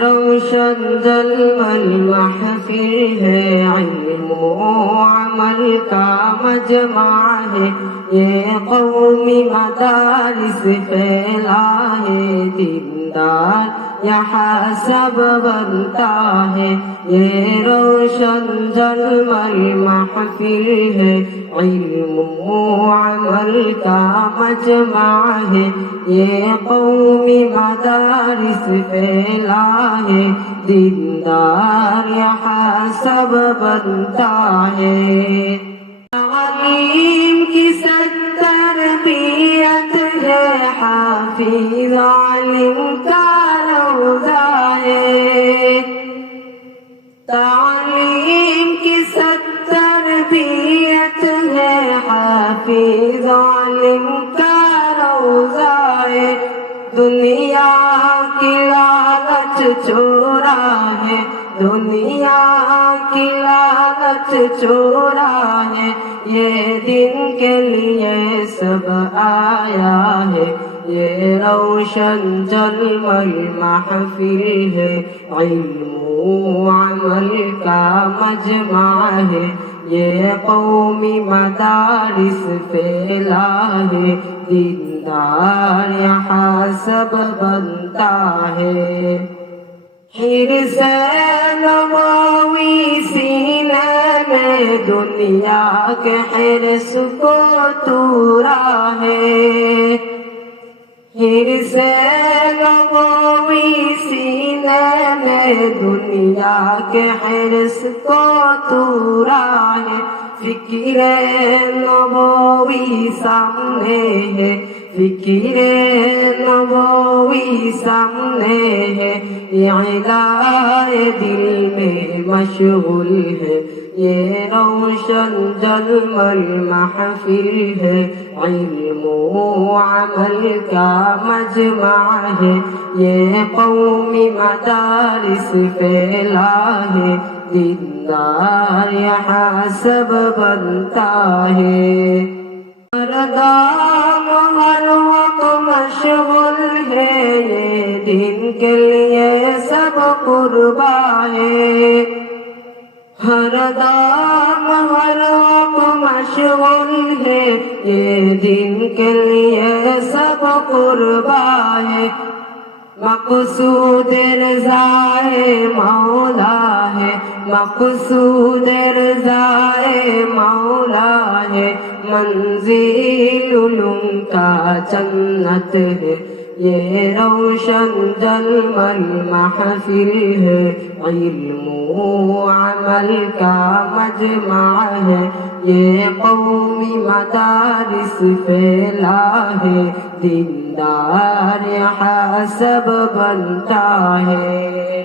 روشن جلوہ محفل ہے، علم و عمل کا مجمع ہے، یہ قومی مدارس پھیلا ہے، دیندار یہاں سب بنتا ہے، یہ روشن جلوہ محفل ہے، علم و عمل کا مجمع ہے، یہ قومی مدارس پھیلا ہے، دیندار یہاں سب بنتا ہے۔ تعلیم کی تربیت ہے، حافظ عالم کا روضہ ہے، تعلیم کی تربیت ہے، حافظ عالم کا روضہ ہے، دنیا کی لالچ چورا ہے، دنیا کی لالچ چورا ہے، یہ دن کے لیے سب آیا ہے، یہ روشن جلوہ محفل ہے، علم و عمل کا مجمع ہے، یہ قومی مدارس پھیلا ہے، دیندار یہاں سب بنتا ہے۔ حرص نبوی سینے میں دنیا کے حرص کو تورا ہے، حرص نبوی سینے میں دنیا کے حرص کو تورا ہے، فکر نبوی سامنے ہے، فکر نبوی سامنے ہے، اعلائے دل میں مشغول ہے، یہ روشن جلوہ محفل ہے، علم و عمل کا مجمع ہے، یہ قومی مدارس پھیلا ہے، دیندار یہاں سب بنتا ہے۔ ہر دام ہر وقت مشغول ہے، یہ دین کے لیے سب قربان ہے، ہر دام ہر وقت مشغول ہے، یہ دین کے لیے سب قربان ہے، مقصود رضائے مولا ہے، مقصود رضائے مولا ہے، منزل علوم کا جنت ہے، یہ روشن جلوہ محفل ہے، علم و عمل کا مجمع ہے، یہ قومی مدارس پھیلا ہے، دیندار یہاں سب بنتا ہے۔